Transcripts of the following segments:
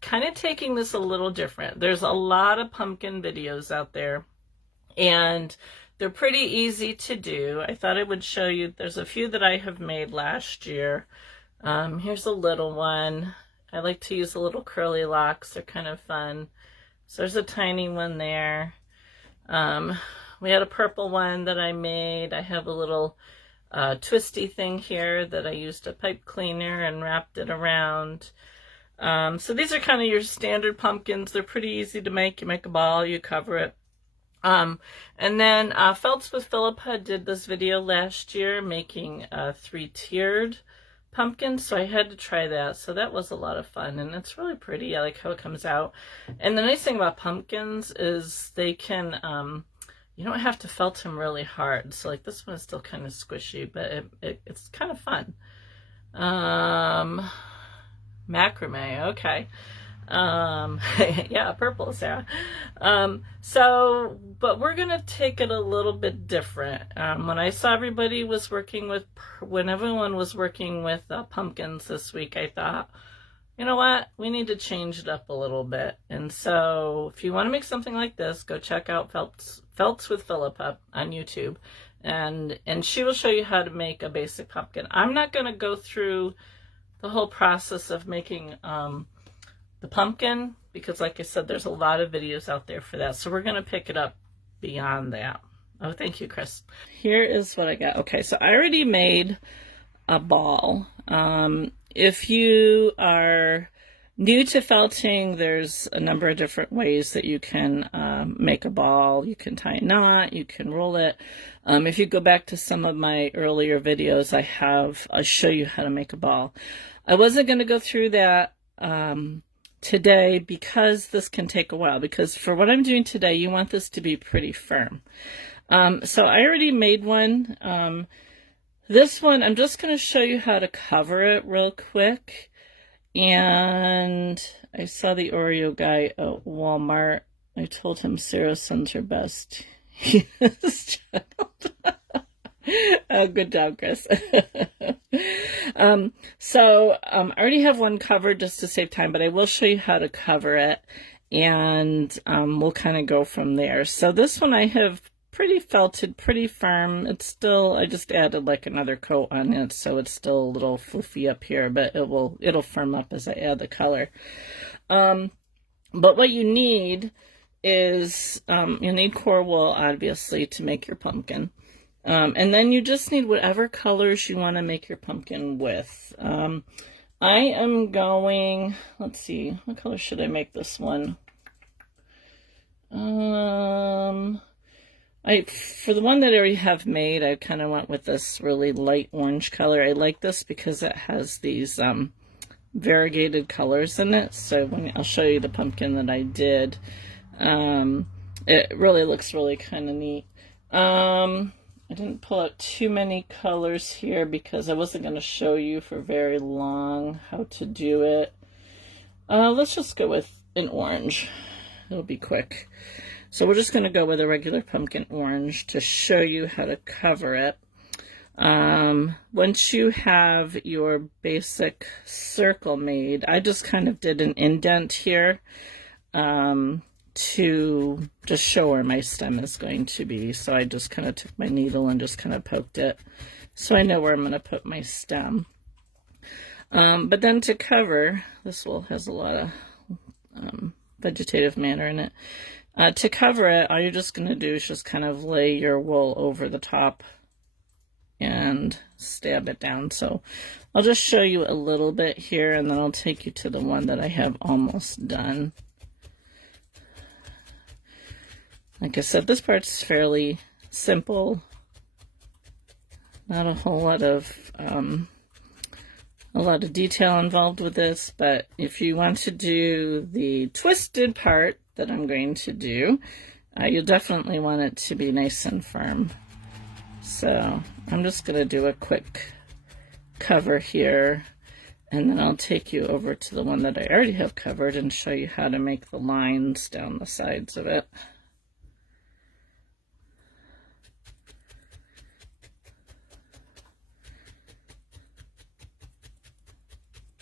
kind of taking this a little different. There's a lot of pumpkin videos out there, and they're pretty easy to do. I thought I would show you, there's a few that I have made last year. Here's a little one. I like to use the little curly locks. They're kind of fun. So there's a tiny one there. We had a purple one that I made. I have a little twisty thing here that I used a pipe cleaner and wrapped it around. So these are kind of your standard pumpkins. They're pretty easy to make. You make a ball, you cover it. And then Felts with Philippa did this video last year making 3-tiered pumpkins, so I had to try that. So that was a lot of fun, and it's really pretty. I like how it comes out. And the nice thing about pumpkins is they can, you don't have to felt them really hard. So like this one is still kind of squishy, but it's kind of fun. Macrame, okay. Yeah, purple, Sarah. But we're gonna take it a little bit different. When I saw everybody was working with, when everyone was working with pumpkins this week, I thought, you know what, we need to change it up a little bit. And so if you want to make something like this, go check out Felts with Philippa on YouTube, and she will show you how to make a basic pumpkin. I'm not going to go through the whole process of making the pumpkin, because like I said, there's a lot of videos out there for that. So we're going to pick it up beyond that. Oh, thank you, Chris. Here is what I got. Okay, so I already made a ball. If you are new to felting, there's a number of different ways that you can make a ball. You can tie a knot, you can roll it. If you go back to some of my earlier videos, I'll show you how to make a ball. I wasn't going to go through that today because this can take a while, because for what I'm doing today, you want this to be pretty firm. So I already made one. This one, I'm just going to show you how to cover it real quick. And I saw the Oreo guy at Walmart. I told him Sarah sends her best. He is channeled. Oh, good job, Chris. I already have one covered just to save time, but I will show you how to cover it, and we'll kind of go from there. So this one I have pretty felted, pretty firm. It's still, I just added like another coat on it, so it's still a little foofy up here, but it'll firm up as I add the color. But what you need is, you need core wool, obviously, to make your pumpkin. And then you just need whatever colors you want to make your pumpkin with. I am going, let's see, what color should I make this one? For the one that I already have made, I kind of went with this really light orange color. I like this because it has these variegated colors in it. So I'll show you the pumpkin that I did. It really looks really kind of neat. I didn't pull out too many colors here because I wasn't going to show you for very long how to do it. Let's just go with an orange. It'll be quick. So we're just going to go with a regular pumpkin orange to show you how to cover it. Once you have your basic circle made, I just kind of did an indent here to just show where my stem is going to be. So I just kind of took my needle and just kind of poked it so I know where I'm going to put my stem. But then to cover, this wool has a lot of vegetative matter in it. To cover it, all you're just going to do is just kind of lay your wool over the top and stab it down. So I'll just show you a little bit here, and then I'll take you to the one that I have almost done. Like I said, this part's fairly simple. Not a whole lot of detail involved with this, but if you want to do the twisted part that I'm going to do, you'll definitely want it to be nice and firm. So I'm just going to do a quick cover here, and then I'll take you over to the one that I already have covered and show you how to make the lines down the sides of it.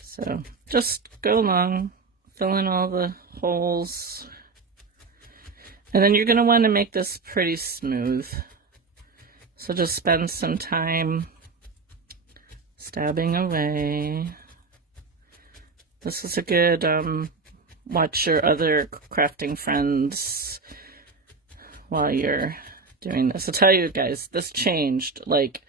So just go along, fill in all the holes. And then you're going to want to make this pretty smooth. So just spend some time stabbing away. This is a good, watch your other crafting friends while you're doing this. I'll tell you guys, this changed like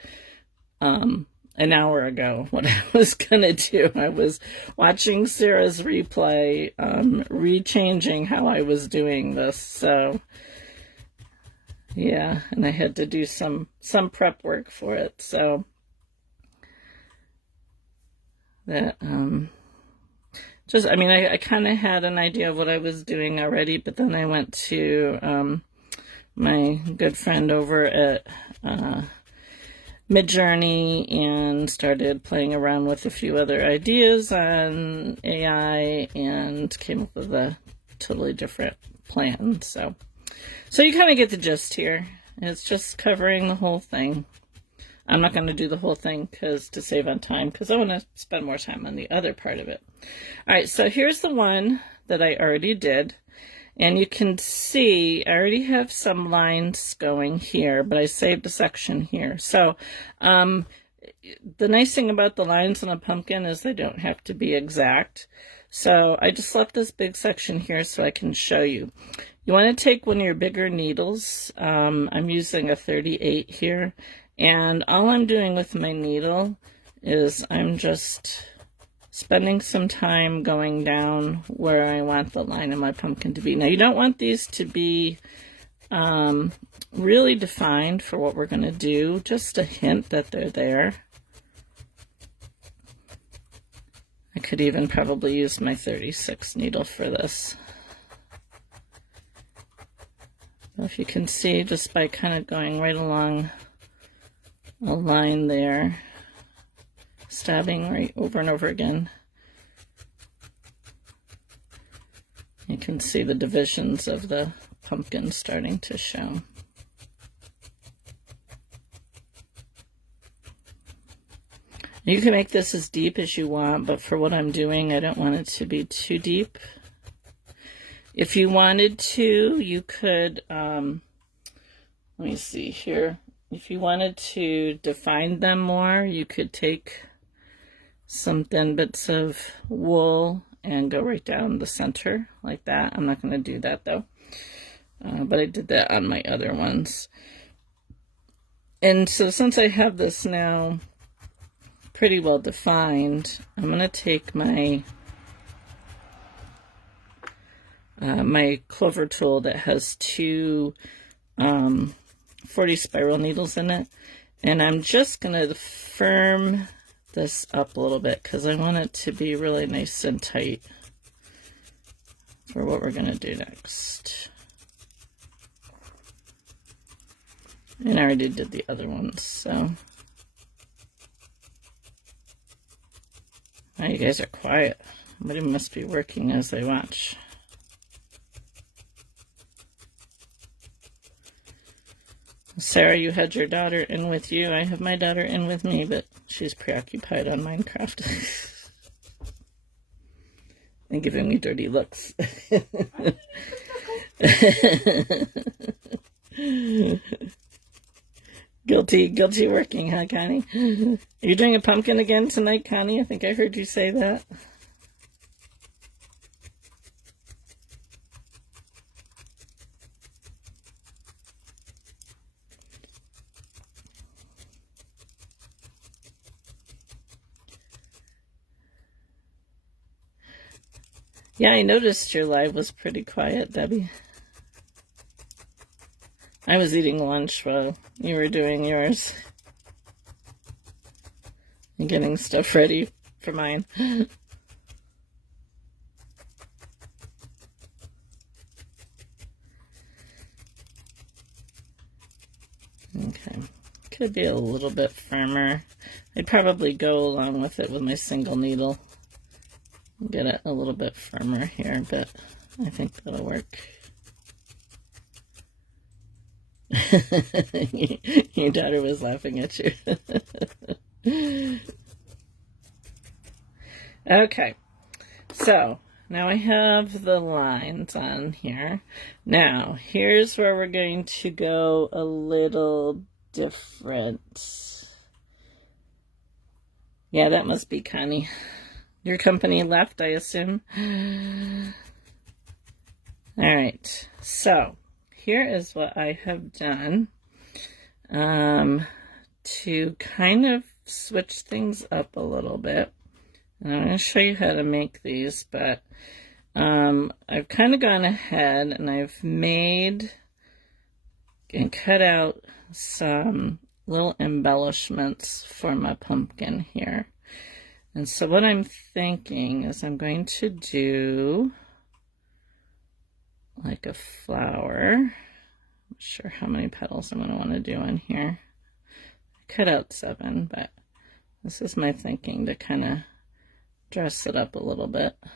an hour ago what I was gonna do. I was watching Sarah's replay, rechanging how I was doing this. So yeah, and I had to do some prep work for it. So that just, I mean, I kind of had an idea of what I was doing already, but then I went to my good friend over at Midjourney and started playing around with a few other ideas on AI and came up with a totally different plan. So you kind of get the gist here. It's just covering the whole thing. I'm not going to do the whole thing to save on time, because I want to spend more time on the other part of it. All right, so here's the one that I already did. And you can see I already have some lines going here, but I saved a section here. So the nice thing about the lines on a pumpkin is they don't have to be exact. So I just left this big section here so I can show you. You want to take one of your bigger needles. I'm using a 38 here. And all I'm doing with my needle is I'm just spending some time going down where I want the line of my pumpkin to be. Now, you don't want these to be really defined for what we're going to do, just a hint that they're there. I could even probably use my 36 needle for this. If you can see, just by kind of going right along a line there, stabbing right over and over again, you can see the divisions of the pumpkin starting to show. You can make this as deep as you want, but for what I'm doing, I don't want it to be too deep. If you wanted to, you could, let me see here. If you wanted to define them more, you could take some thin bits of wool and go right down the center like that. I'm not going to do that though, but I did that on my other ones. And so since I have this now pretty well defined, I'm going to take my my clover tool that has two 40 spiral needles in it, and I'm just going to firm this up a little bit because I want it to be really nice and tight for what we're going to do next. And I already did the other ones, so. Now you guys are quiet. Somebody must be working as I watch. Sarah, you had your daughter in with you. I have my daughter in with me, but she's preoccupied on Minecraft. And giving me dirty looks. Guilty working, huh, Connie? Are you doing a pumpkin again tonight, Connie? I think I heard you say that. Yeah, I noticed your live was pretty quiet, Debbie. I was eating lunch while you were doing yours. And getting stuff ready for mine. Okay. Could be a little bit firmer. I'd probably go along with it with my single needle. Get it a little bit firmer here, but I think that'll work. Your daughter was laughing at you. Okay, so now I have the lines on here. Now, here's where we're going to go a little different. Yeah, that must be Connie. Your company left, I assume. All right, so here is what I have done to kind of switch things up a little bit. And I'm going to show you how to make these, but I've kind of gone ahead and I've made and cut out some little embellishments for my pumpkin here. And so what I'm thinking is I'm going to do like a flower. I'm not sure how many petals I'm going to want to do in here. I cut out 7, but this is my thinking to kind of dress it up a little bit. I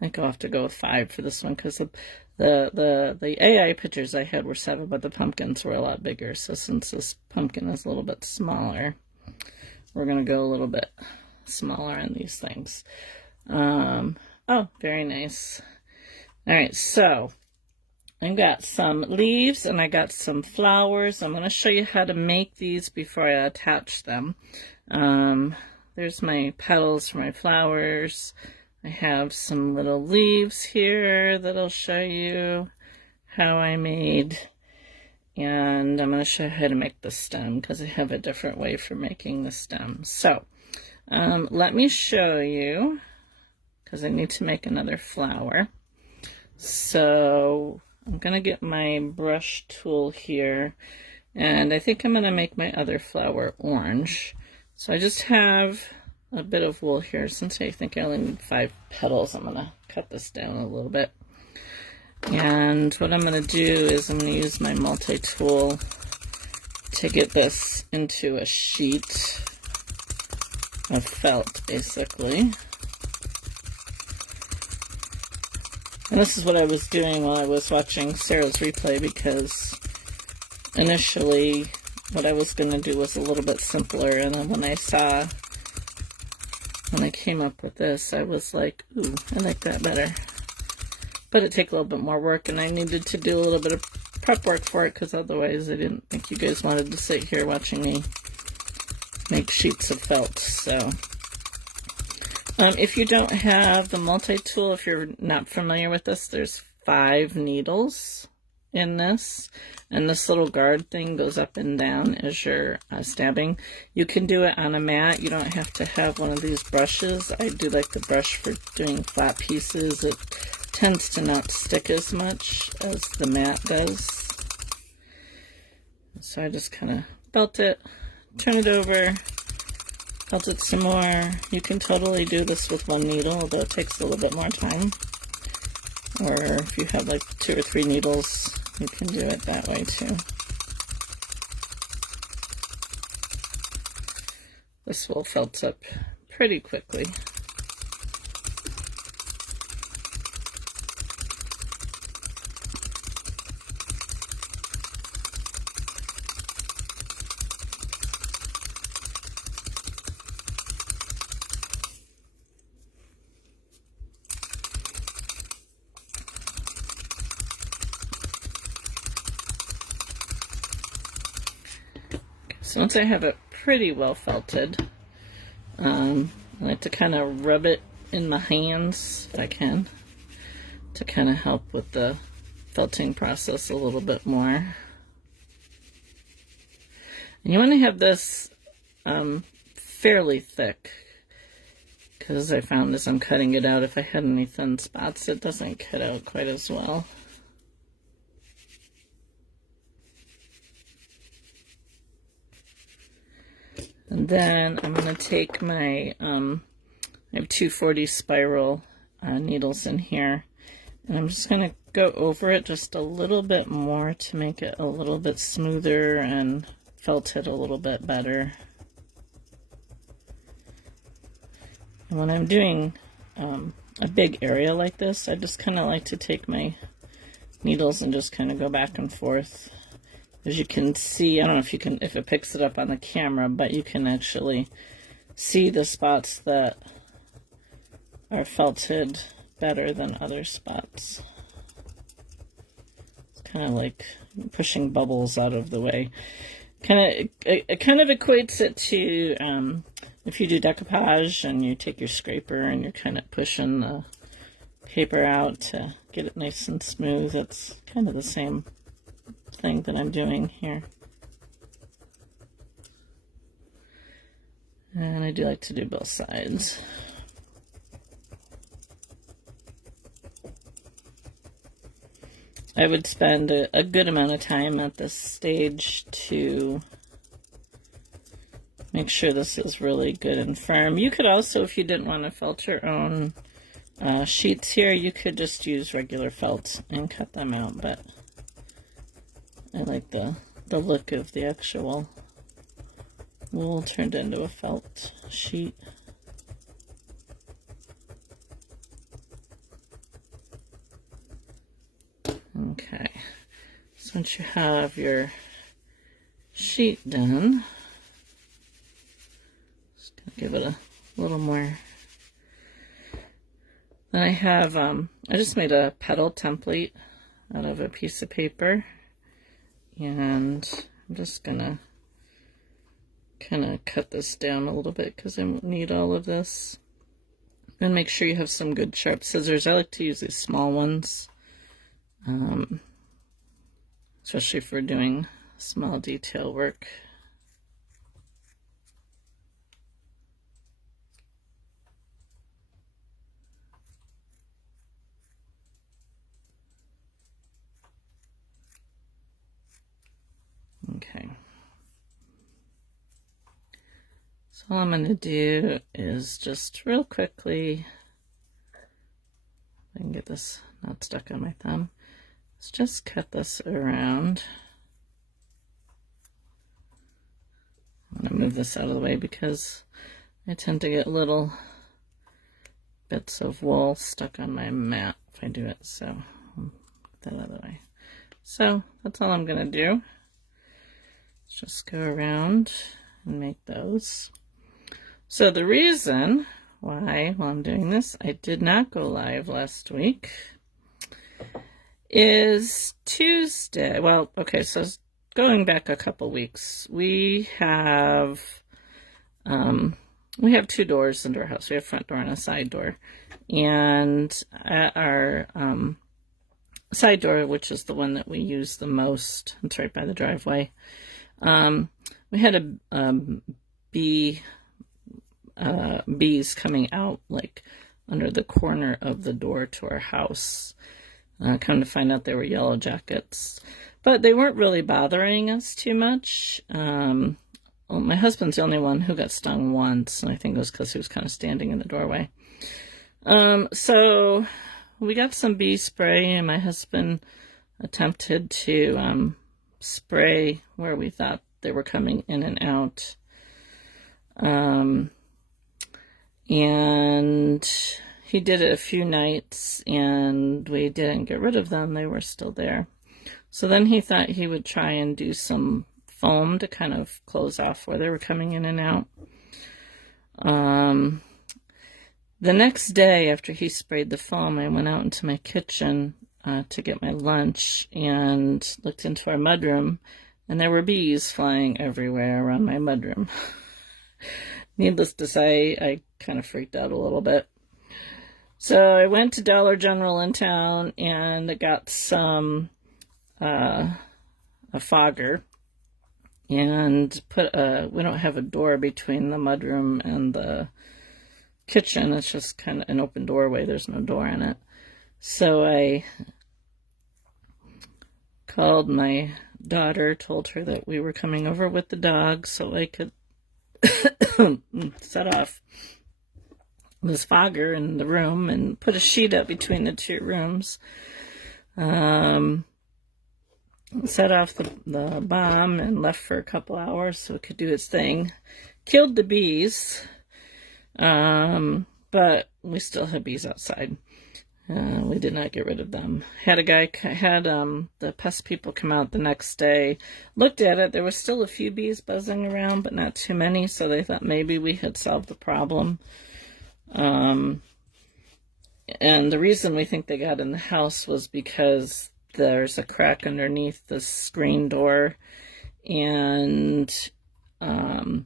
think I'll have to go with 5 for this one because the AI pictures I had were 7, but the pumpkins were a lot bigger. So since this pumpkin is a little bit smaller, we're going to go a little bit smaller on these things. Oh, very nice. All right, so I got some leaves and I got some flowers. I'm going to show you how to make these before I attach them. There's my petals for my flowers. I have some little leaves here that I'll show you how I made. And I'm going to show you how to make the stem because I have a different way for making the stem. So let me show you because I need to make another flower. So I'm going to get my brush tool here and I think I'm going to make my other flower orange. So I just have a bit of wool here. Since I think I only need 5 petals, I'm going to cut this down a little bit. And what I'm going to do is I'm going to use my multi-tool to get this into a sheet of felt, basically. And this is what I was doing while I was watching Sarah's replay, because initially what I was going to do was a little bit simpler, and then when I came up with this, I was like, ooh, I like that better. But it'd take a little bit more work, and I needed to do a little bit of prep work for it, because otherwise I didn't think you guys wanted to sit here watching me make sheets of felt. So if you don't have the multi-tool, if you're not familiar with this, there's 5 needles in this, and this little guard thing goes up and down as you're stabbing. You can do it on a mat. You don't have to have one of these brushes. I do like the brush for doing flat pieces. It tends to not stick as much as the mat does. So I just kind of belt it, turn it over, belt it some more. You can totally do this with 1 needle, although it takes a little bit more time. Or if you have like 2 or 3 needles, you can do it that way too. This will felt up pretty quickly. So once I have it pretty well felted, I like to kind of rub it in my hands, if I can, to kind of help with the felting process a little bit more. And you want to have this fairly thick, because I found as I'm cutting it out, if I had any thin spots, it doesn't cut out quite as well. And then I'm going to take my, I have 240 spiral needles in here, and I'm just going to go over it just a little bit more to make it a little bit smoother and felt it a little bit better. And when I'm doing a big area like this, I just kind of like to take my needles and just kind of go back and forth. As you can see, I don't know if it picks it up on the camera, but you can actually see the spots that are felted better than other spots. It's kind of like pushing bubbles out of the way. It kind of equates it to if you do decoupage and you take your scraper and you're kind of pushing the paper out to get it nice and smooth. It's kind of the same thing that I'm doing here. And I do like to do both sides. I would spend a good amount of time at this stage to make sure this is really good and firm. You could also, if you didn't want to felt your own sheets here, you could just use regular felt and cut them out, but I like the look of the actual wool turned into a felt sheet. Okay, so once you have your sheet done, just gonna give it a little more. Then I have, I just made a petal template out of a piece of paper, and I'm just gonna kind of cut this down a little bit because I won't need all of this. And make sure you have some good sharp scissors. I like to use these small ones, especially for doing small detail work. Okay. So all I'm going to do is just real quickly, if I can get this not stuck on my thumb, let's just cut this around. I'm going to move this out of the way because I tend to get little bits of wool stuck on my mat if I do it, so I'll put that out of the way. So that's all I'm going to do. Let's just go around and make those. So the reason why, while I'm doing this, I did not go live last week is Tuesday. Well, okay, so going back a couple weeks, we have 2 doors into our house. We have a front door and a side door. And at our side door, which is the one that we use the most, it's right by the driveway, we had bees coming out like under the corner of the door to our house. Come to find out they were yellow jackets, but they weren't really bothering us too much. Well, my husband's the only one who got stung once, and I think it was because he was kind of standing in the doorway. So we got some bee spray, and my husband attempted to spray where we thought they were coming in and out. And he did it a few nights, and we didn't get rid of them. They were still there. So then he thought he would try and do some foam to kind of close off where they were coming in and out. The next day after he sprayed the foam, I went out into my kitchen to get my lunch and looked into our mudroom, and there were bees flying everywhere around my mudroom. Needless to say, I kind of freaked out a little bit. So I went to Dollar General in town and I got some a fogger, and we don't have a door between the mudroom and the kitchen. It's just kind of an open doorway. There's no door in it. So I called my daughter, told her that we were coming over with the dog so I could set off this fogger in the room and put a sheet up between the 2 rooms. Set off the bomb and left for a couple hours so it could do its thing. Killed the bees, but we still had bees outside. We did not get rid of them. Had the pest people come out the next day, looked at it. There was still a few bees buzzing around, but not too many, so they thought maybe we had solved the problem. And the reason we think they got in the house was because there's a crack underneath the screen door, and I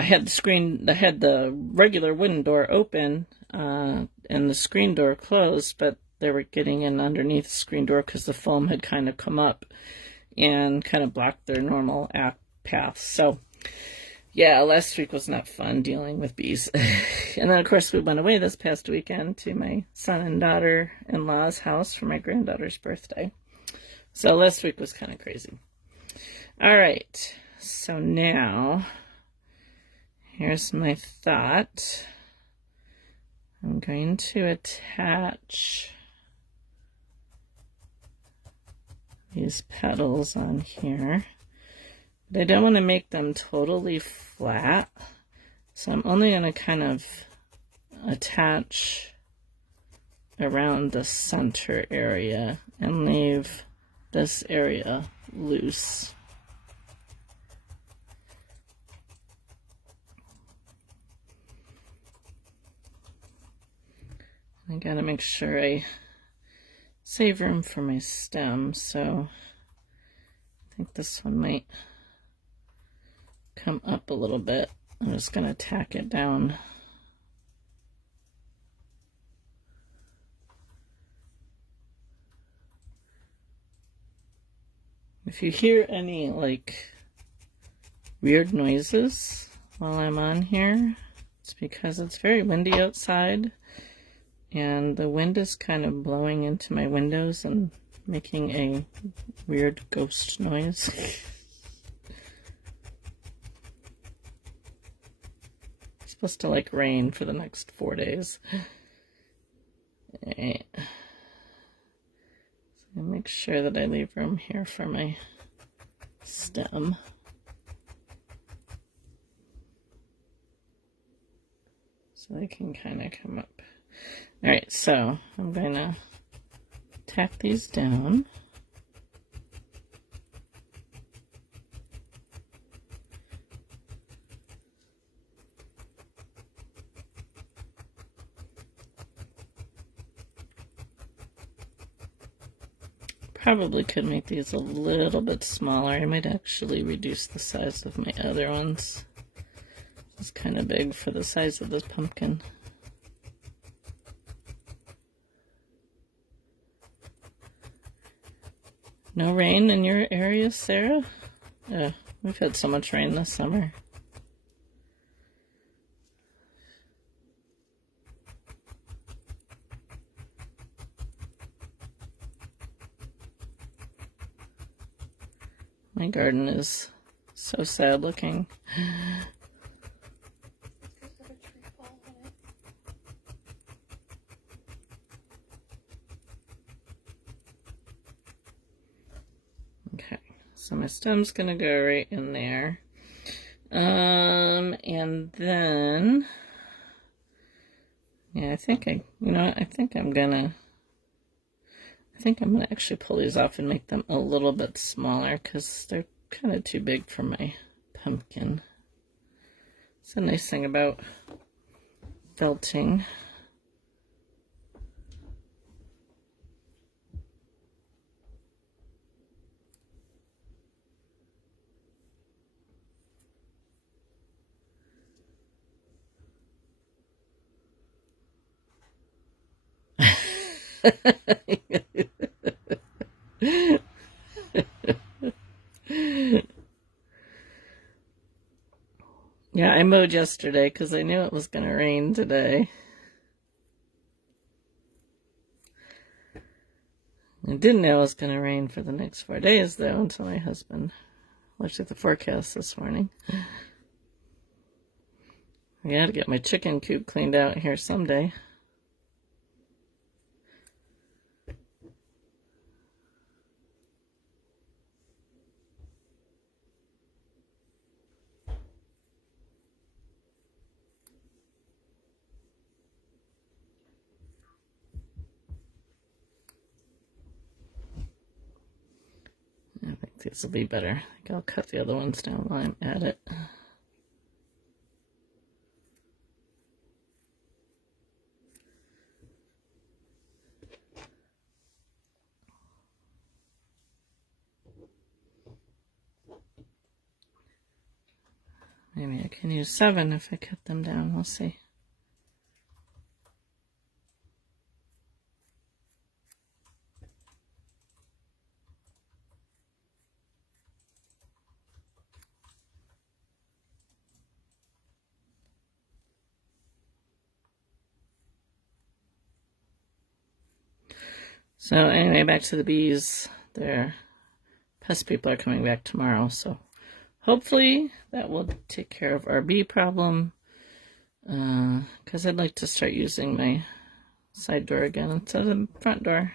had the regular wooden door open, and the screen door closed, but they were getting in underneath the screen door because the foam had kind of come up and kind of blocked their normal path. So yeah, last week was not fun dealing with bees. And then, of course, we went away this past weekend to my son and daughter-in-law's house for my granddaughter's birthday. So last week was kind of crazy. All right, so now, here's my thought. I'm going to attach these petals on here. But I don't want to make them totally flat, so I'm only going to kind of attach around the center area and leave this area loose. I gotta make sure I save room for my stem, so I think this one might come up a little bit. I'm just going to tack it down. If you hear any like weird noises while I'm on here, it's because it's very windy outside and the wind is kind of blowing into my windows and making a weird ghost noise. Supposed to like rain for the next 4 days. Alright. So make sure that I leave room here for my stem. So they can kind of come up. Alright, so I'm going to tack these down. Probably could make these a little bit smaller. I might actually reduce the size of my other ones. It's kind of big for the size of this pumpkin. No rain in your area, Sarah? We've had so much rain this summer. My garden is so sad looking. Okay, so my stem's gonna go right in there. And then, yeah, I think I'm gonna actually pull these off and make them a little bit smaller because they're kind of too big for my pumpkin. It's a nice thing about felting. Yeah, I mowed yesterday because I knew it was going to rain today. I didn't know it was going to rain for the next 4 days, though, until my husband looked at the forecast this morning. I got to get my chicken coop cleaned out here someday. I think these will be better. I think I'll cut the other ones down while I'm at it. Maybe I can use 7 if I cut them down. We'll see. So anyway, back to the bees. Their pest people are coming back tomorrow, so hopefully that will take care of our bee problem. Because I'd like to start using my side door again instead of the front door.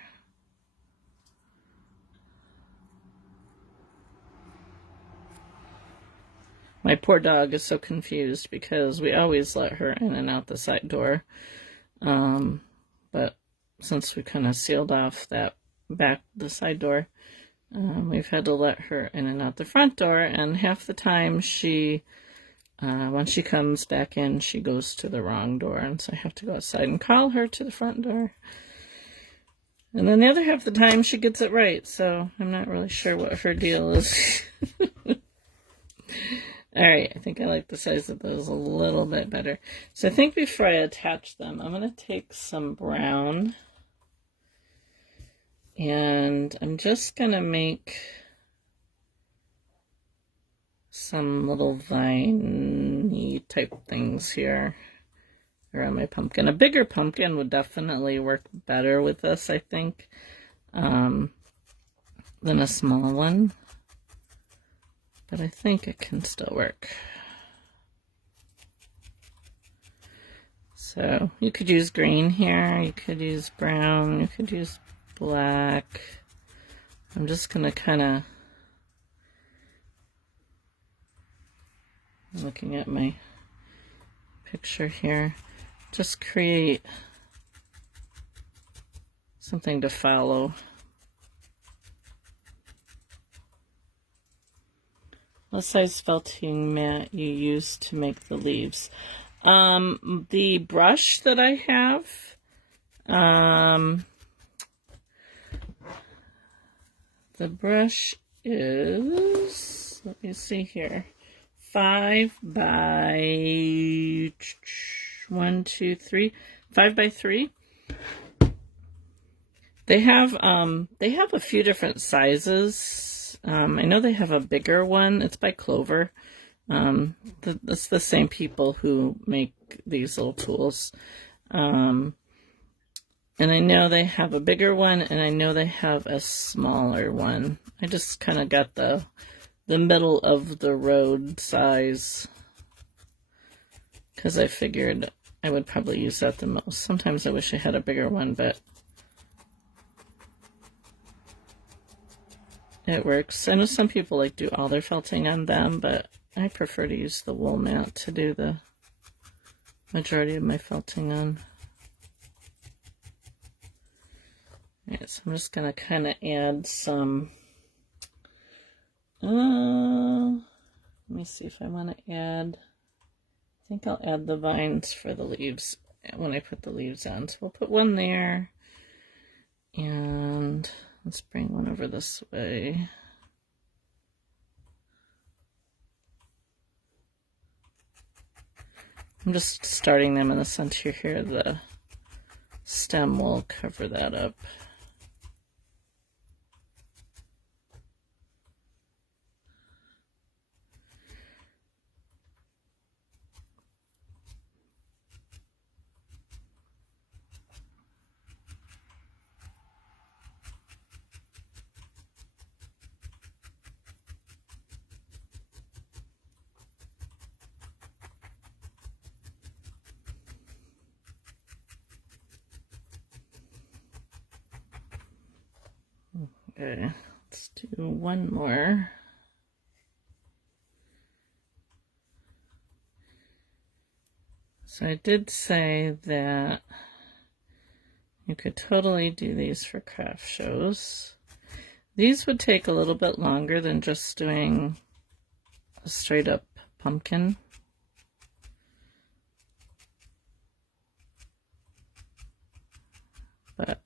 My poor dog is so confused because we always let her in and out the side door. But since we kind of sealed off the side door, we've had to let her in and out the front door, and half the time she, when she comes back in, she goes to the wrong door, and so I have to go outside and call her to the front door. And then the other half of the time she gets it right, so I'm not really sure what her deal is. Alright, I think I like the size of those a little bit better. So I think before I attach them, I'm going to take some brown, and I'm just going to make some little vine-y type things here around my pumpkin. A bigger pumpkin would definitely work better with this, I think, than a small one. But I think it can still work. So you could use green here, you could use brown, you could use black. I'm just going to kind of, looking at my picture here, just create something to follow. What size felting mat you use to make the leaves? The brush that I have, the brush is, let me see here, 5 by 1, 2, 3, 5 by 3. They have a few different sizes. I know they have a bigger one. It's by Clover. It's the same people who make these little tools. And I know they have a bigger one, and I know they have a smaller one. I just kind of got the middle of the road size because I figured I would probably use that the most. Sometimes I wish I had a bigger one, but it works. I know some people like do all their felting on them, but I prefer to use the wool mat to do the majority of my felting on. Alright, so I'm just going to kind of add some, let me see if I want to add, I think I'll add the vines for the leaves when I put the leaves on. So we'll put one there, and let's bring one over this way. I'm just starting them in the center here. The stem will cover that up. Okay, let's do one more. So I did say that you could totally do these for craft shows. These would take a little bit longer than just doing a straight up pumpkin. But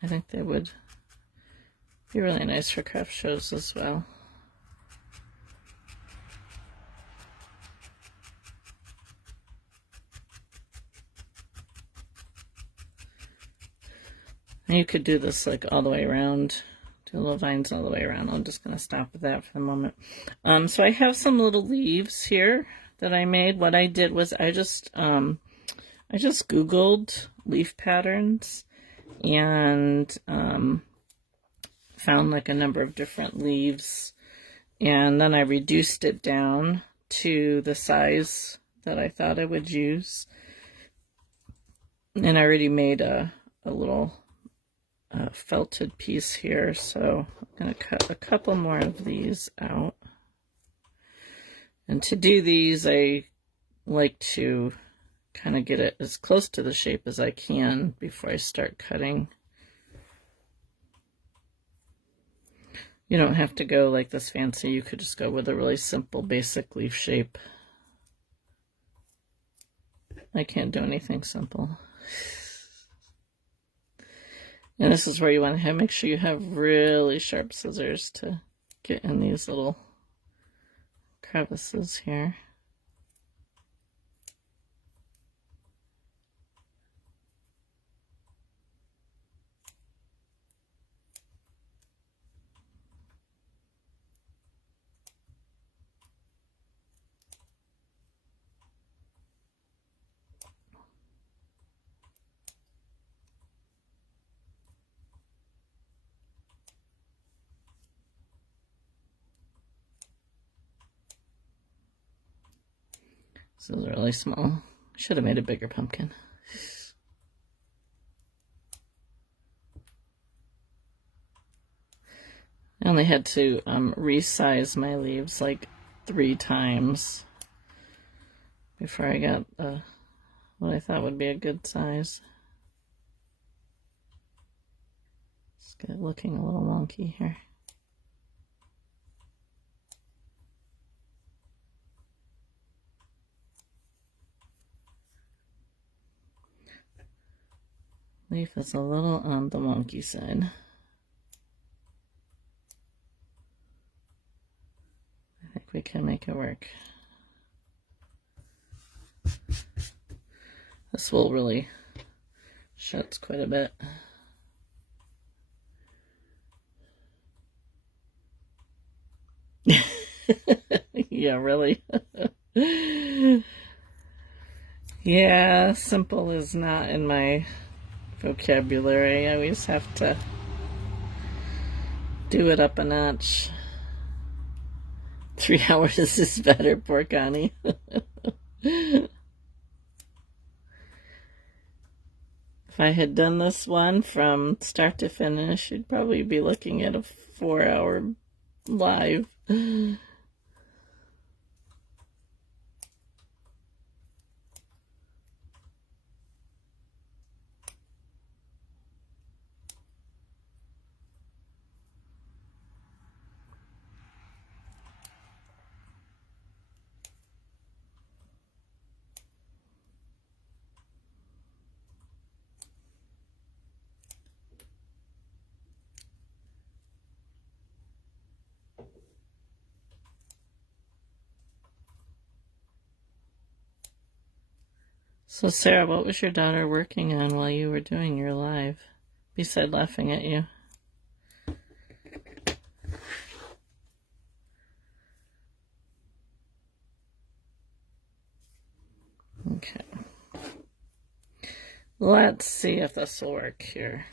I think they would be really nice for craft shows as well. You could do this like all the way around, do little vines all the way around. I'm just going to stop with that for the moment. So I have some little leaves here that I made. What I did was I just Googled leaf patterns and found like a number of different leaves, and then I reduced it down to the size that I thought I would use. And I already made a little felted piece here, so I'm going to cut a couple more of these out. And to do these, I like to kind of get it as close to the shape as I can before I start cutting. You don't have to go like this fancy. You could just go with a really simple, basic leaf shape. I can't do anything simple. And this is where you want to make sure you have really sharp scissors to get in these little crevices here. This is really small. Should have made a bigger pumpkin. I only had to resize my leaves like 3 times before I got what I thought would be a good size. Just get it looking a little wonky here. Leaf is a little on the wonky side. I think we can make it work. This will really shuts quite a bit. Yeah, really. Yeah, simple is not in my vocabulary. I always have to do it up a notch. 3 hours is better, poor Connie. If I had done this one from start to finish, you'd probably be looking at a 4-hour live. So Sarah, what was your daughter working on while you were doing your live, besides laughing at you? Okay. Let's see if this will work here.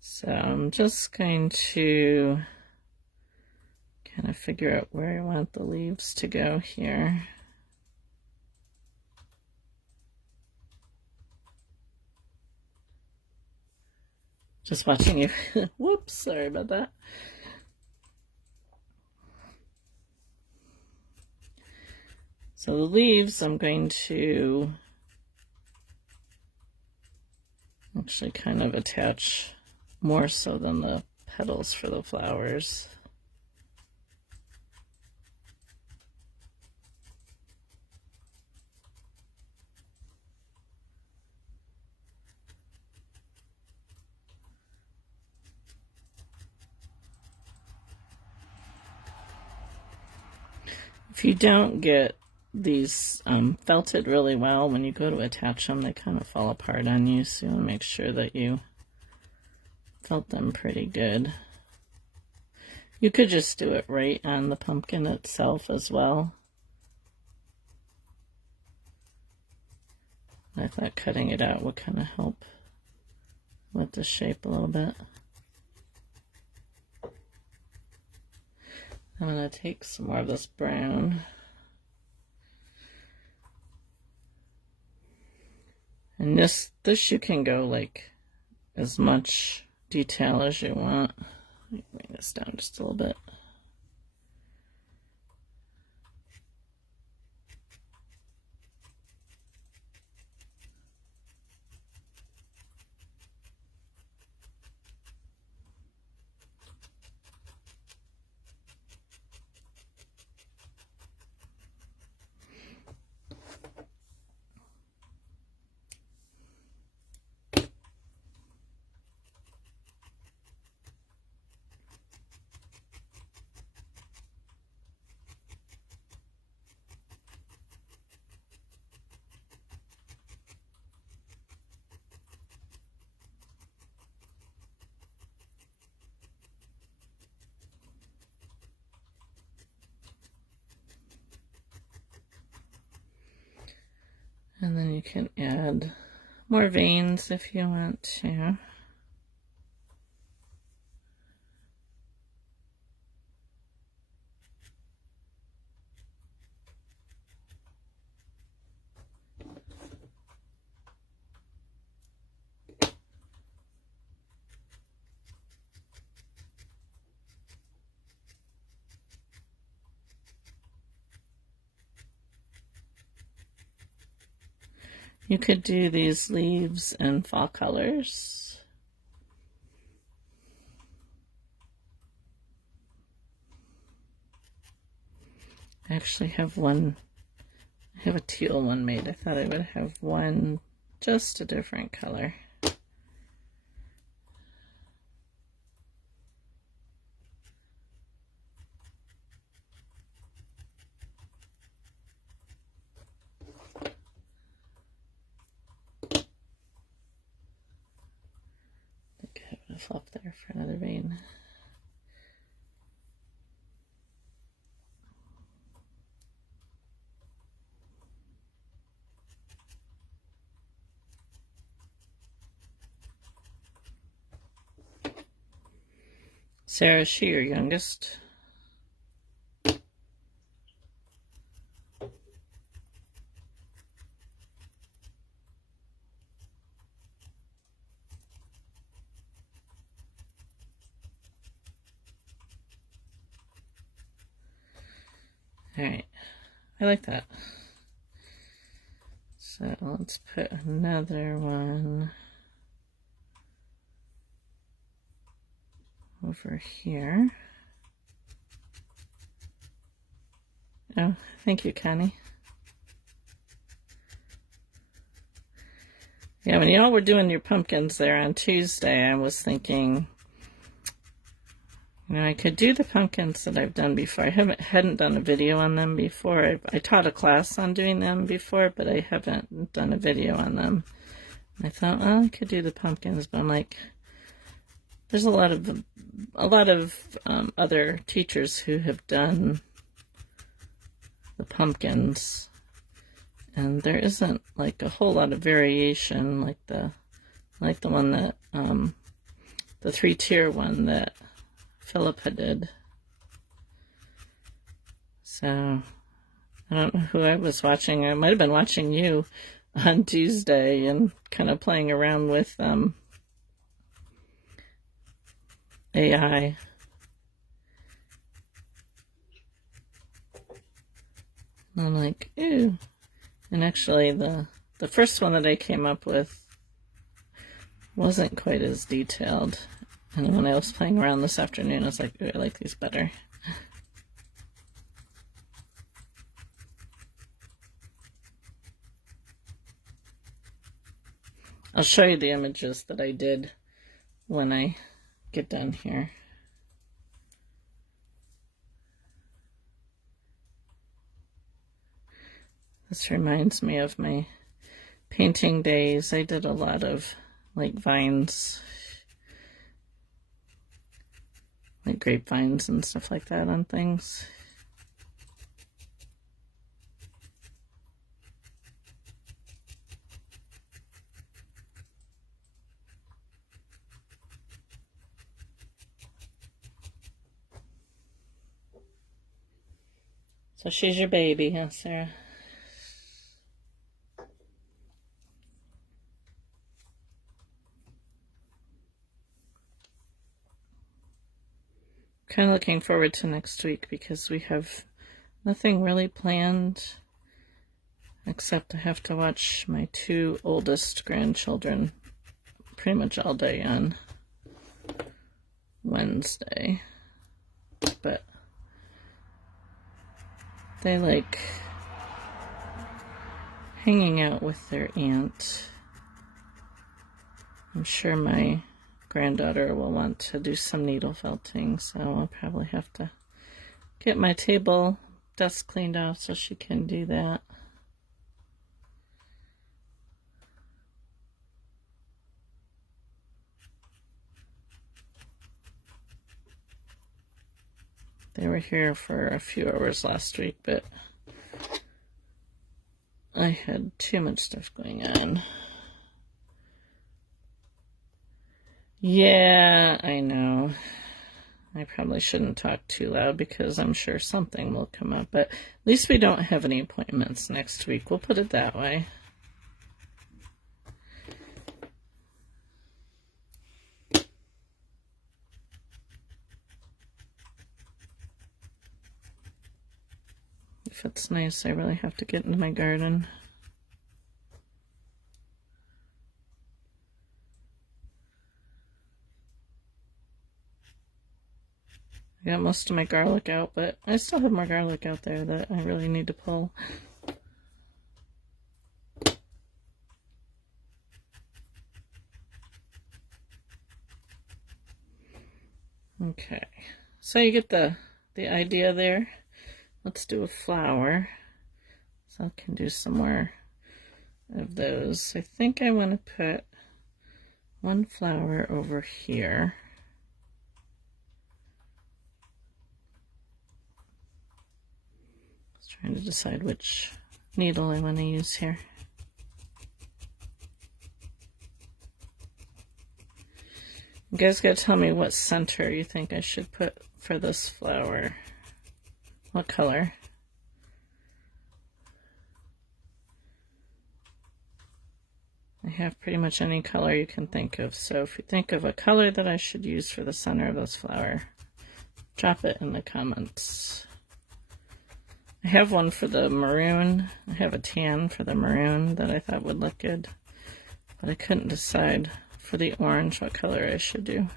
So I'm just going to kind of figure out where I want the leaves to go here. Just watching you. Whoops, sorry about that. So the leaves, I'm going to actually kind of attach more so than the petals for the flowers. If you don't get these felted really well, when you go to attach them, they kind of fall apart on you, so you want to make sure that you felt them pretty good. You could just do it right on the pumpkin itself as well. I thought cutting it out would kind of help with the shape a little bit. I'm going to take some more of this brown. And this you can go like as much detail as you want. Let me bring this down just a little bit. And then you can add more veins if you want to. You could do these leaves in fall colors. I actually have one, I have a teal one made. I thought I would have one just a different color. Flop there for another vein. Sarah, is she your youngest? Alright, I like that. So let's put another one over here. Oh, thank you, Connie. Yeah, when y'all were doing your pumpkins there on Tuesday, I was thinking, you know, I could do the pumpkins that I've done before. I hadn't done a video on them before. I taught a class on doing them before, but I haven't done a video on them. And I thought, well, I could do the pumpkins, but I'm like, there's a lot of other teachers who have done the pumpkins, and there isn't like a whole lot of variation like the one that the 3-tier one that Philippa did. So I don't know who I was watching. I might have been watching you on Tuesday and kind of playing around with AI. And I'm like, ooh. And actually the first one that I came up with wasn't quite as detailed. And when I was playing around this afternoon, I was like, ooh, I like these better. I'll show you the images that I did when I get done here. This reminds me of my painting days. I did a lot of like vines like grapevines and stuff like that on things. So she's your baby, huh, Sarah? Kind of looking forward to next week because we have nothing really planned except I have to watch my 2 oldest grandchildren pretty much all day on Wednesday. But they like hanging out with their aunt. I'm sure my granddaughter will want to do some needle felting, so I'll probably have to get my table desk cleaned off so she can do that. They were here for a few hours last week, but I had too much stuff going on. Yeah, I know. I probably shouldn't talk too loud because I'm sure something will come up, but at least we don't have any appointments next week. We'll put it that way. If it's nice, I really have to get into my garden. I got most of my garlic out, but I still have more garlic out there that I really need to pull. Okay, so you get the idea there. Let's do a flower. So I can do some more of those. I think I want to put one flower over here. Just trying to decide which needle I want to use here. You guys gotta tell me what center you think I should put for this flower. What color? I have pretty much any color you can think of, so if you think of a color that I should use for the center of this flower, drop it in the comments. I have one for the maroon. I have a tan for the maroon that I thought would look good, but I couldn't decide for the orange what color I should do.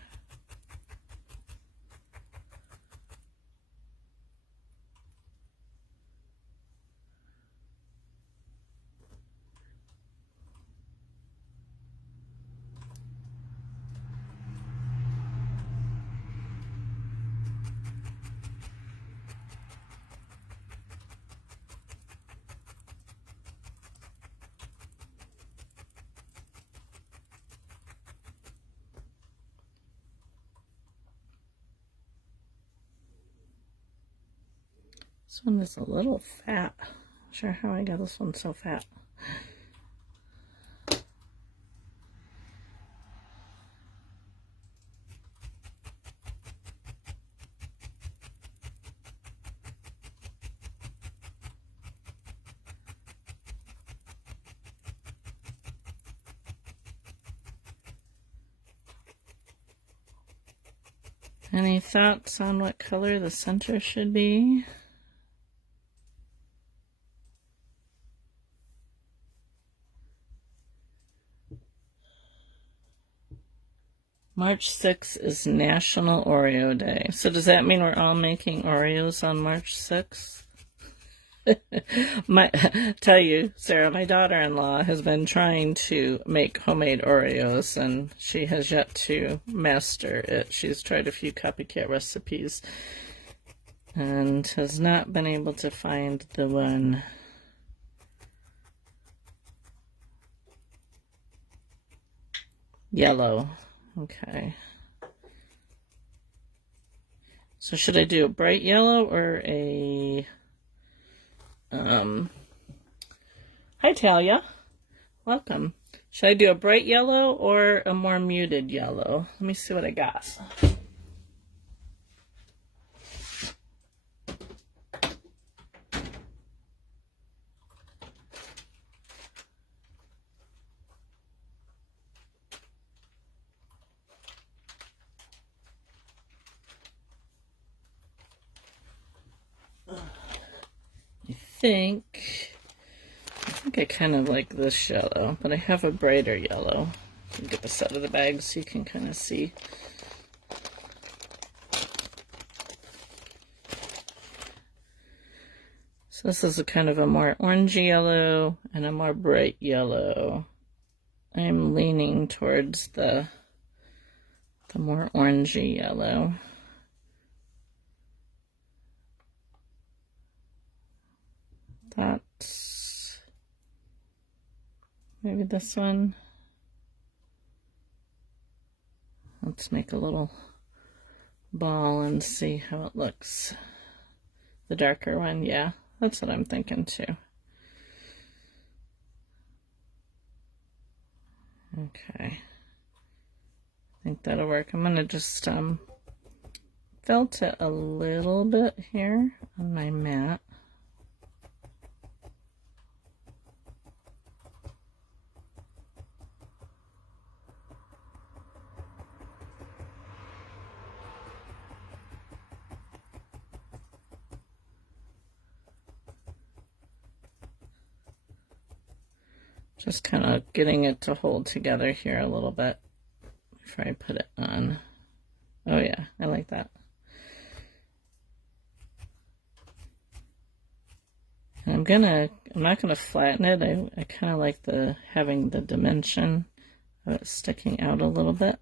This one is a little fat. Not sure how I got this one so fat. Any thoughts on what color the center should be? March 6th is National Oreo Day. So does that mean we're all making Oreos on March 6th? Tell you, Sarah, my daughter-in-law has been trying to make homemade Oreos, and she has yet to master it. She's tried a few copycat recipes and has not been able to find the one. Yellow. Okay. So should I do a bright yellow or a, hi Talia, welcome. Should I do a bright yellow or a more muted yellow? Let me see what I got. I think I kind of like this yellow, but I have a brighter yellow. Get this out of the bag so you can kind of see. So this is a kind of a more orangey yellow and a more bright yellow. I'm leaning towards the more orangey yellow. That's maybe this one. Let's make a little ball and see how it looks. The darker one, yeah, that's what I'm thinking too. Okay, I think that'll work. I'm gonna just felt it a little bit here on my mat. Just kind of getting it to hold together here a little bit before I put it on. Oh yeah, I like that. And I'm not gonna flatten it. I kind of like having the dimension of it sticking out a little bit.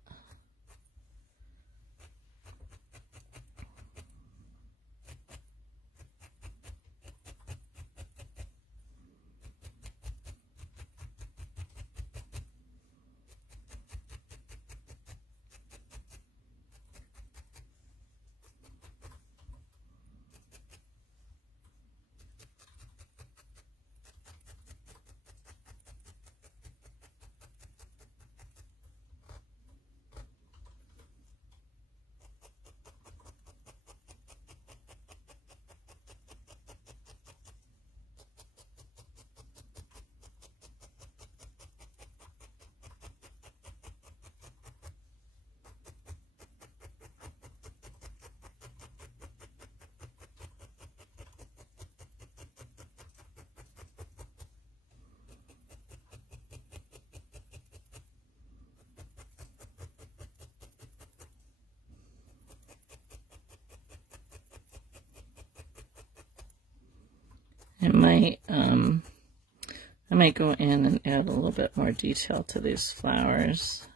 I might go in and add a little bit more detail to these flowers.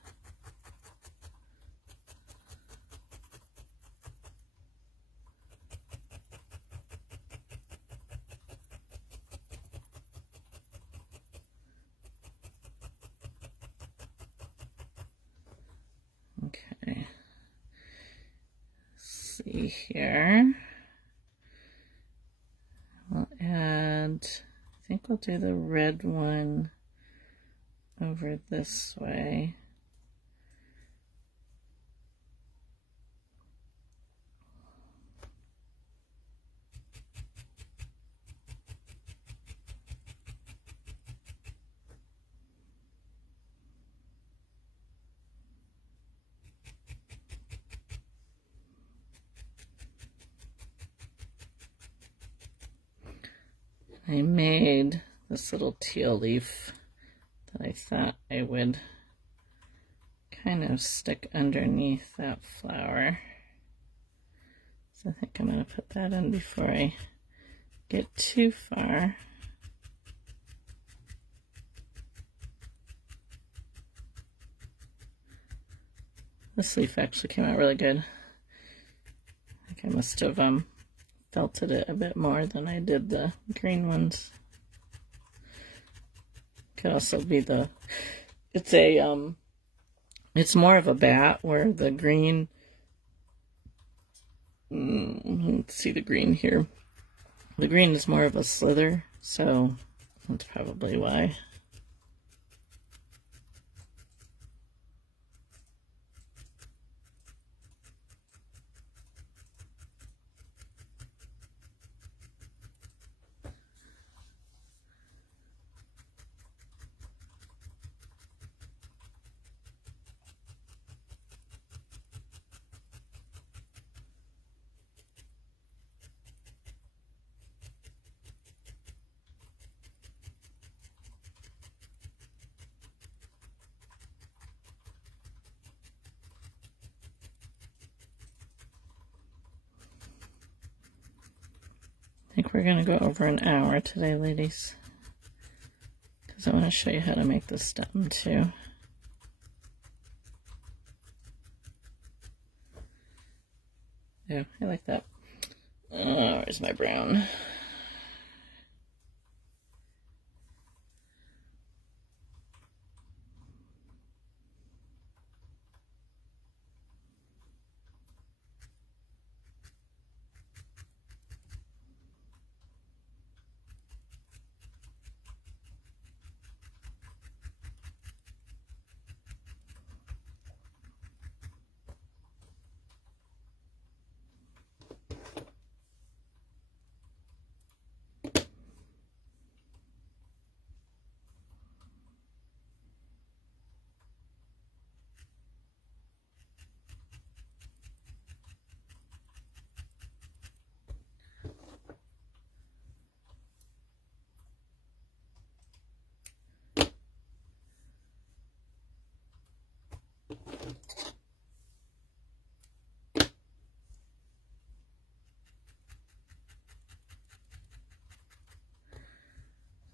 Okay. Let's see here. I'll add, I think we'll do the red one over this way. I made this little teal leaf that I thought I would kind of stick underneath that flower. So I think I'm going to put that in before I get too far. This leaf actually came out really good. I think I must have felted it a bit more than I did the green ones. Could also be it's more of a bat where the green Let's see the green here. The green is more of a slither, so that's probably why. I think we're going to go over an hour today, ladies, because I want to show you how to make this stem too. Yeah, I like that. Where's my brown?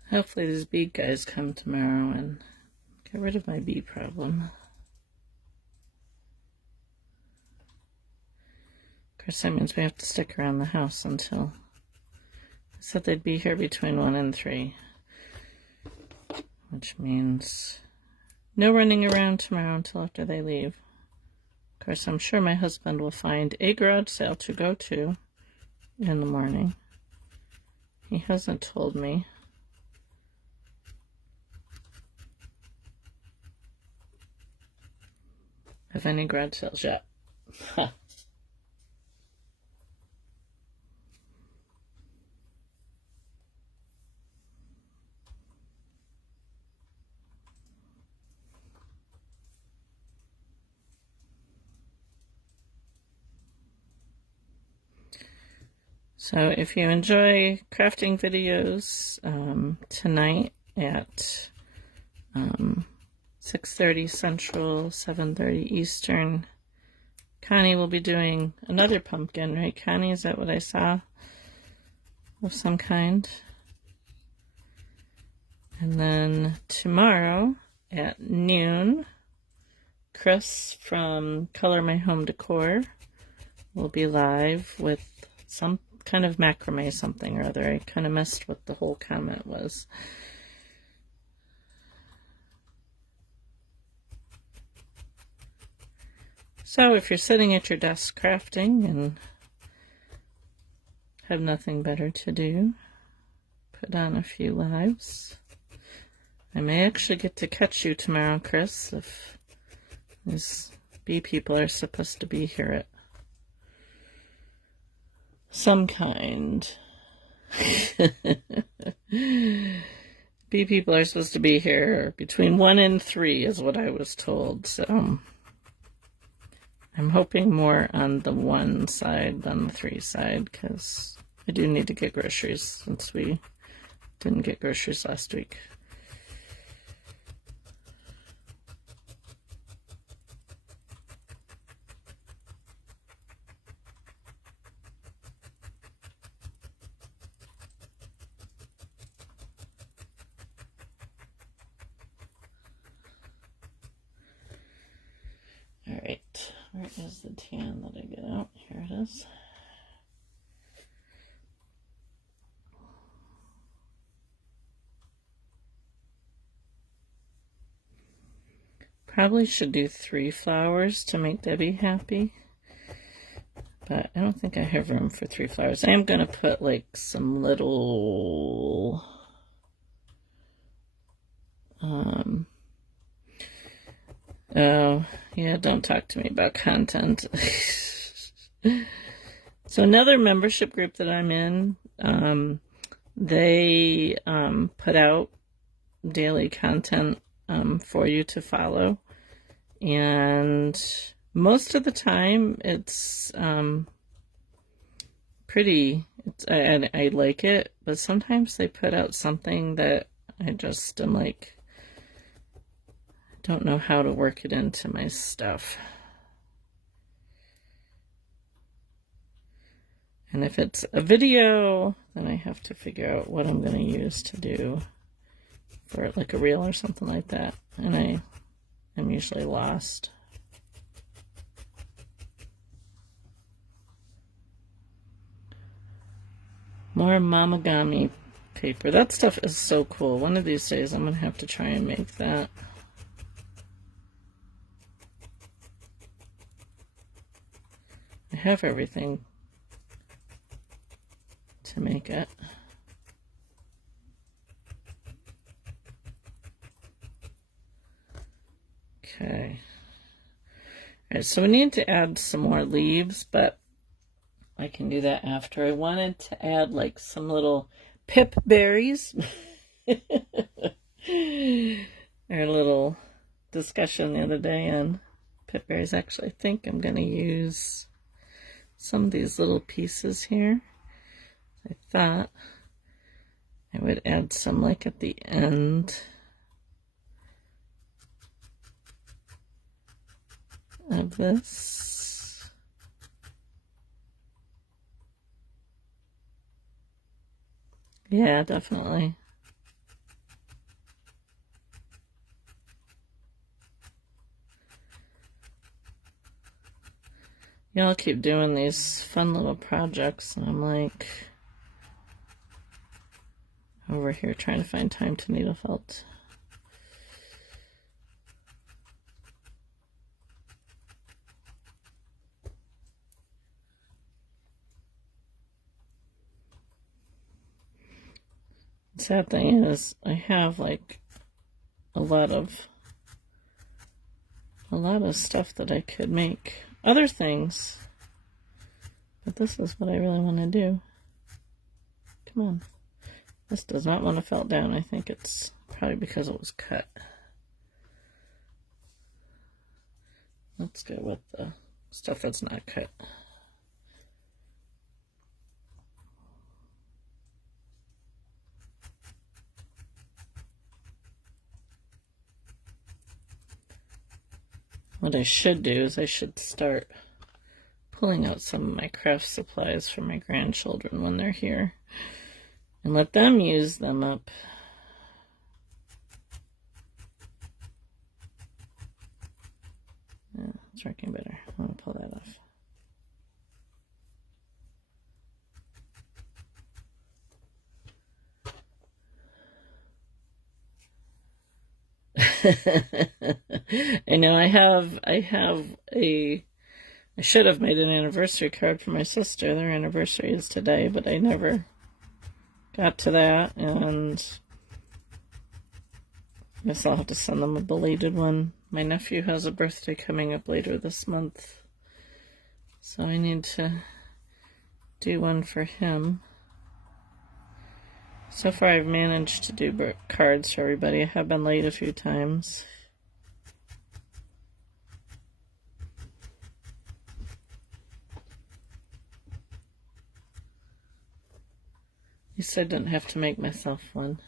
Hopefully these bee guys come tomorrow and get rid of my bee problem. Of course, that means we have to stick around the house until... I said they'd be here between 1 and 3. Which means no running around tomorrow until after they leave. Of course, I'm sure my husband will find a garage sale to go to in the morning. He hasn't told me. Of any garage sales yet. So if you enjoy crafting videos, tonight at 6:30 Central, 7:30 Eastern, Connie will be doing another pumpkin, right, Connie? Is that what I saw? Of some kind. And then tomorrow at noon, Chris from Color My Home Decor will be live with some kind of macrame something or other. I kind of missed what the whole comment was. So if you're sitting at your desk crafting and have nothing better to do, put on a few lives. I may actually get to catch you tomorrow, Chris, if these bee people are supposed to be here at some kind. Bee people are supposed to be here between 1 and 3 is what I was told, so I'm hoping more on the 1 side than the 3 side, because I do need to get groceries since we didn't get groceries last week. Alright, where is the tan that I get out? Here it is. Probably should do 3 flowers to make Debbie happy. But I don't think I have room for 3 flowers. I am going to put like some little oh yeah, don't talk to me about content. So another membership group that I'm in, they put out daily content for you to follow, and most of the time it's pretty. I like it, but sometimes they put out something that I just am like, I don't know how to work it into my stuff. And if it's a video, then I have to figure out what I'm going to use to do for it, like a reel or something like that. And I'm usually lost. More mamagami paper. That stuff is so cool. One of these days I'm going to have to try and make that. I have everything to make it. Okay. Alright, so we need to add some more leaves, but I can do that after. I wanted to add like some little pip berries. Our little discussion the other day on pip berries. Actually, I think I'm going to use some of these little pieces here. I thought I would add some like at the end of this. Yeah, definitely. Y'all keep doing these fun little projects, and I'm like over here trying to find time to needle felt. The sad thing is I have like a lot of stuff that I could make other things, but this is what I really want to do. Come on. This does not want to felt down. I think it's probably because it was cut. Let's go with the stuff that's not cut. What I should do is I should start pulling out some of my craft supplies for my grandchildren when they're here and let them use them up. Yeah, it's working better. I'm going to pull that off. I know I should have made an anniversary card for my sister. Their anniversary is today, but I never got to that, and I guess I'll have to send them a belated one. My nephew has a birthday coming up later this month, so I need to do one for him. So far I've managed to do cards for everybody. I have been late a few times. At least I didn't have to make myself one.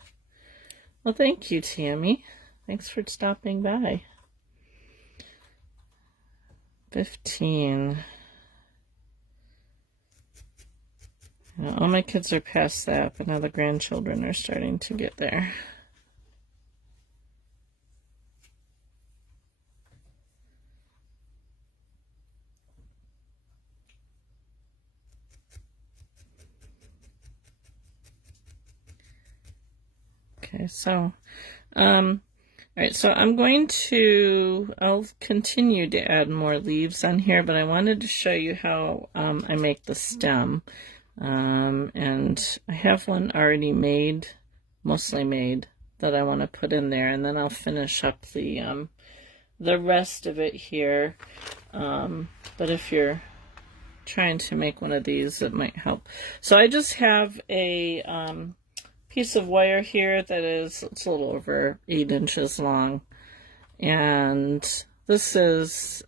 Well, thank you, Tammy. Thanks for stopping by. 15. Now, all my kids are past that, but now the grandchildren are starting to get there. Okay, so, all All right, so I'll continue to add more leaves on here, but I wanted to show you how I make the stem. And I have one already made, mostly made, that I want to put in there, and then I'll finish up the rest of it here. But if you're trying to make one of these, it might help. So I just have a piece of wire here that it's a little over 8 inches long, and this is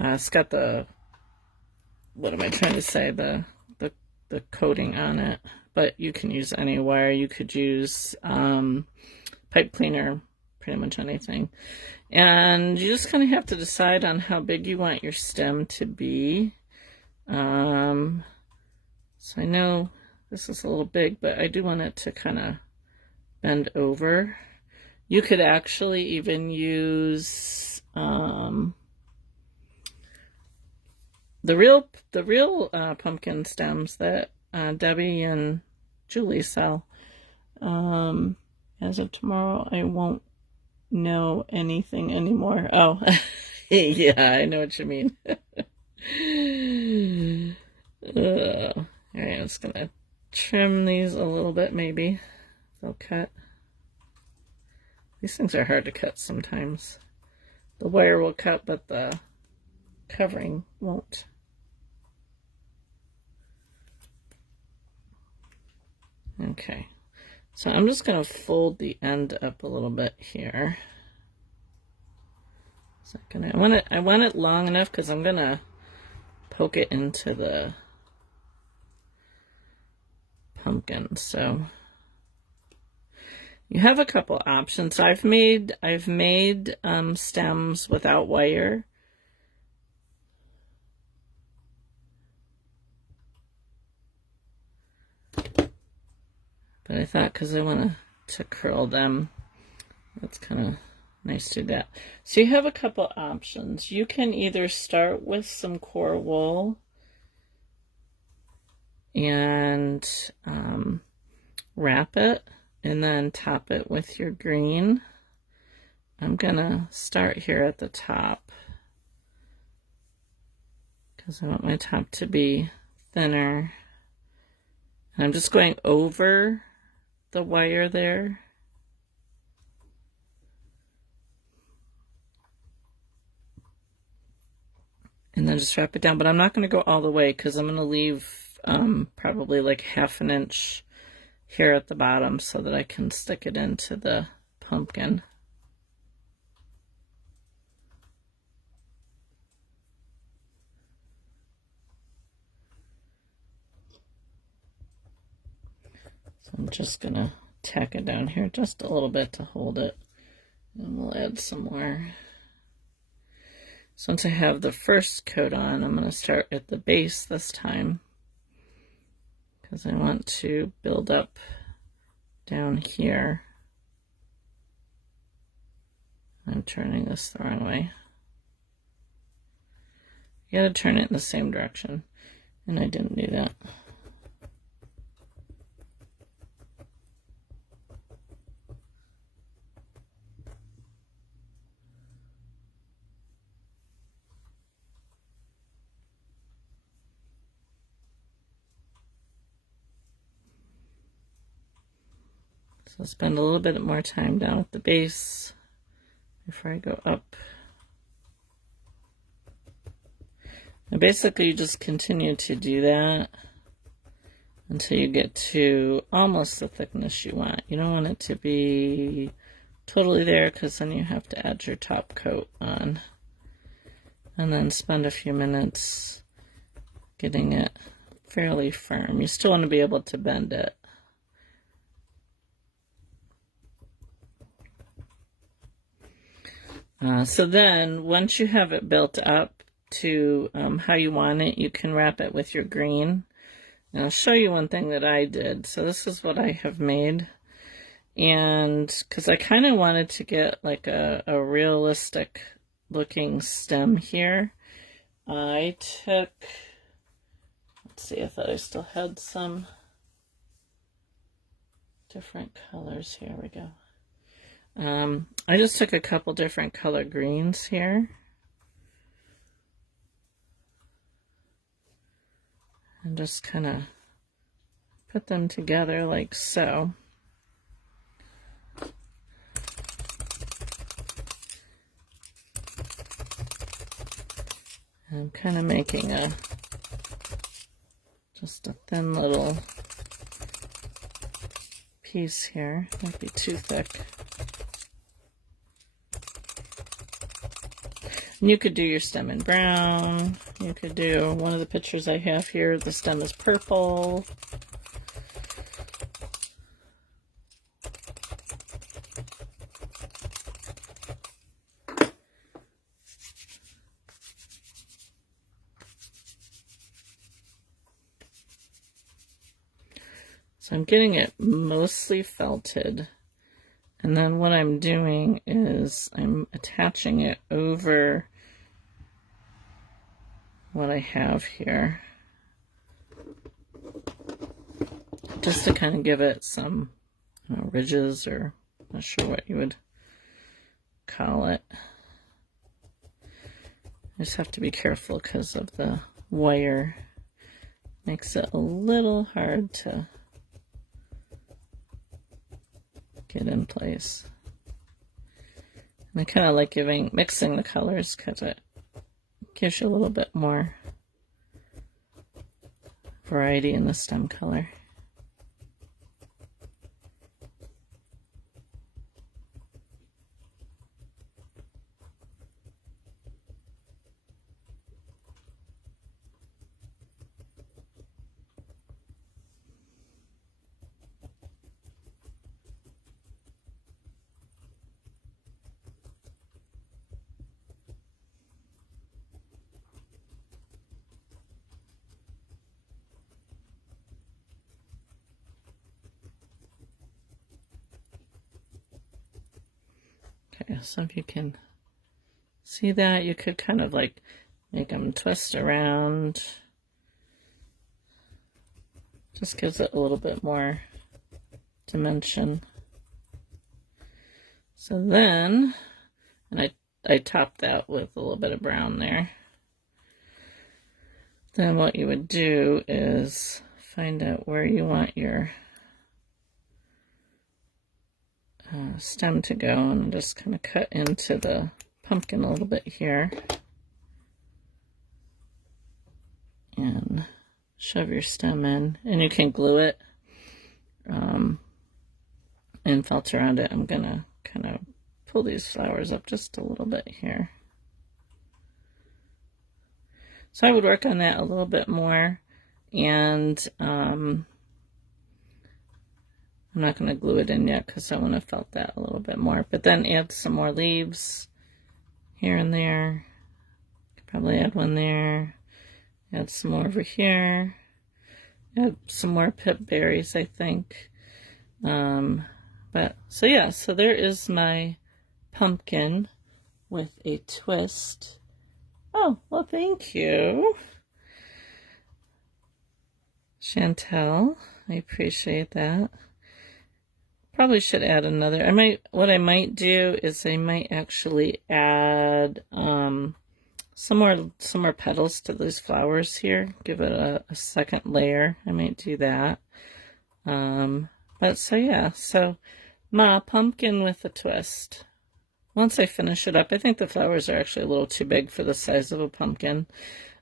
it's got the, what am I trying to say, the coating on it, but you can use any wire. You could use pipe cleaner, pretty much anything. And you just kind of have to decide on how big you want your stem to be. So I know this is a little big, but I do want it to kind of bend over. You could actually even use the real pumpkin stems that Debbie and Julie sell. As of tomorrow, I won't know anything anymore. Oh, yeah, I know what you mean. All right, I'm just gonna trim these a little bit, maybe. They'll cut. These things are hard to cut sometimes. The wire will cut, but the covering won't. Okay, so I'm just going to fold the end up a little bit here. I want it long enough because I'm going to poke it into the pumpkin. So you have a couple options. I've made stems without wire. But I thought, because I want to curl them, that's kind of nice to do that. So you have a couple options. You can either start with some core wool and wrap it and then top it with your green. I'm gonna start here at the top because I want my top to be thinner. And I'm just going over the wire there. And then just wrap it down, but I'm not going to go all the way because I'm going to leave probably like 1/2 inch here at the bottom so that I can stick it into the pumpkin. So I'm just going to tack it down here just a little bit to hold it, and we'll add some more. So once I have the first coat on, I'm going to start at the base this time because I want to build up down here. I'm turning this the wrong way. You gotta turn it in the same direction, and I didn't do that. So I'll spend a little bit more time down at the base before I go up. And basically you just continue to do that until you get to almost the thickness you want. You don't want it to be totally there because then you have to add your top coat on. And then spend a few minutes getting it fairly firm. You still want to be able to bend it. So then, once you have it built up to how you want it, you can wrap it with your green. And I'll show you one thing that I did. So this is what I have made. And because I kind of wanted to get like a realistic looking stem here, I took, let's see, I thought I still had some different colors. Here we go. I just took a couple different color greens here. And just kind of put them together like so. I'm kind of making just a thin little piece here. Might be too thick. And you could do your stem in brown. You could do one of the pictures I have here. The stem is purple. So I'm getting it mostly felted. And then what I'm doing is I'm attaching it over what I have here, just to kind of give it some ridges, or I'm not sure what you would call it. I just have to be careful because of the wire. Makes it a little hard to get in place. And I kind of like mixing the colors because it gives you a little bit more variety in the stem color. Okay, so if you can see that, you could kind of like make them twist around. Just gives it a little bit more dimension. So then, and I topped that with a little bit of brown there. Then what you would do is find out where you want your stem to go, and just kind of cut into the pumpkin a little bit here. And shove your stem in, and you can glue it and felt around it. I'm gonna kind of pull these flowers up just a little bit here. So I would work on that a little bit more, and I'm not going to glue it in yet because I want to felt that a little bit more. But then add some more leaves here and there. Could probably add one there. Add some more over here. Add some more pip berries, I think. But so yeah, so there is my pumpkin with a twist. Oh, well, thank you, Chantel. I appreciate that. Probably should add another. What I might do is I might actually add some more petals to these flowers here. Give it a second layer. I might do that. But so yeah, so my pumpkin with a twist. Once I finish it up, I think the flowers are actually a little too big for the size of a pumpkin.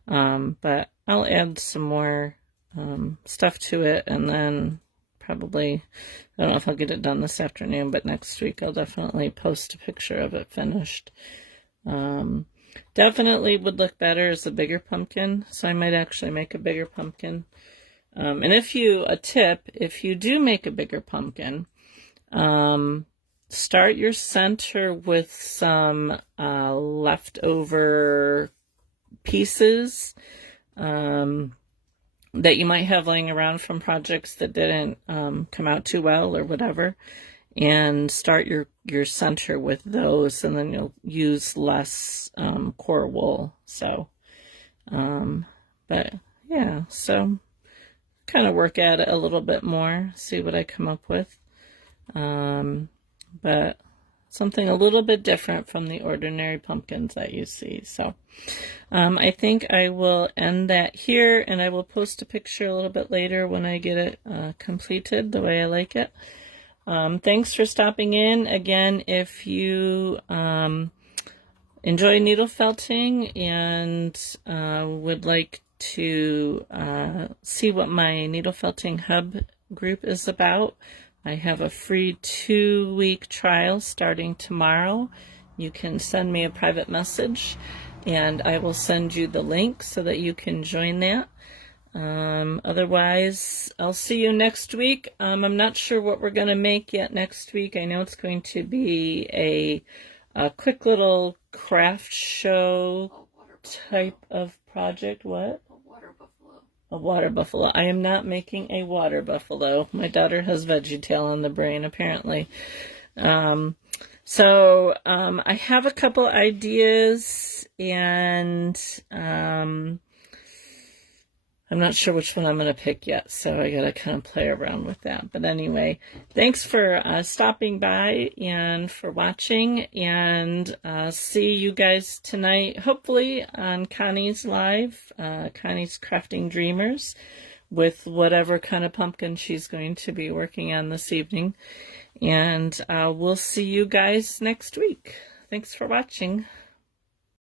But I'll add some more stuff to it, and then probably, I don't know if I'll get it done this afternoon, but next week I'll definitely post a picture of it finished. Definitely would look better as a bigger pumpkin, so I might actually make a bigger pumpkin. And if you do make a bigger pumpkin, start your center with some leftover pieces that you might have laying around from projects that didn't come out too well or whatever, and start your center with those, and then you'll use less core wool. So but yeah, so kind of work at it a little bit more, see what I come up with. But something a little bit different from the ordinary pumpkins that you see. So I think I will end that here, and I will post a picture a little bit later when I get it completed the way I like it. Thanks for stopping in. Again, if you enjoy needle felting and would like to see what my needle felting hub group is about, I have a free 2-week trial starting tomorrow. You can send me a private message and I will send you the link so that you can join that. Otherwise, I'll see you next week. I'm not sure what we're going to make yet next week. I know it's going to be a quick little craft show type of project. What? A water buffalo. I am not making a water buffalo. My daughter has VeggieTale on the brain, apparently. So I have a couple ideas, and I'm not sure which one I'm going to pick yet, so I got to kind of play around with that. But anyway, thanks for stopping by and for watching, and see you guys tonight, hopefully on Connie's Live, Connie's Crafting Dreamers, with whatever kind of pumpkin she's going to be working on this evening. And we'll see you guys next week. Thanks for watching.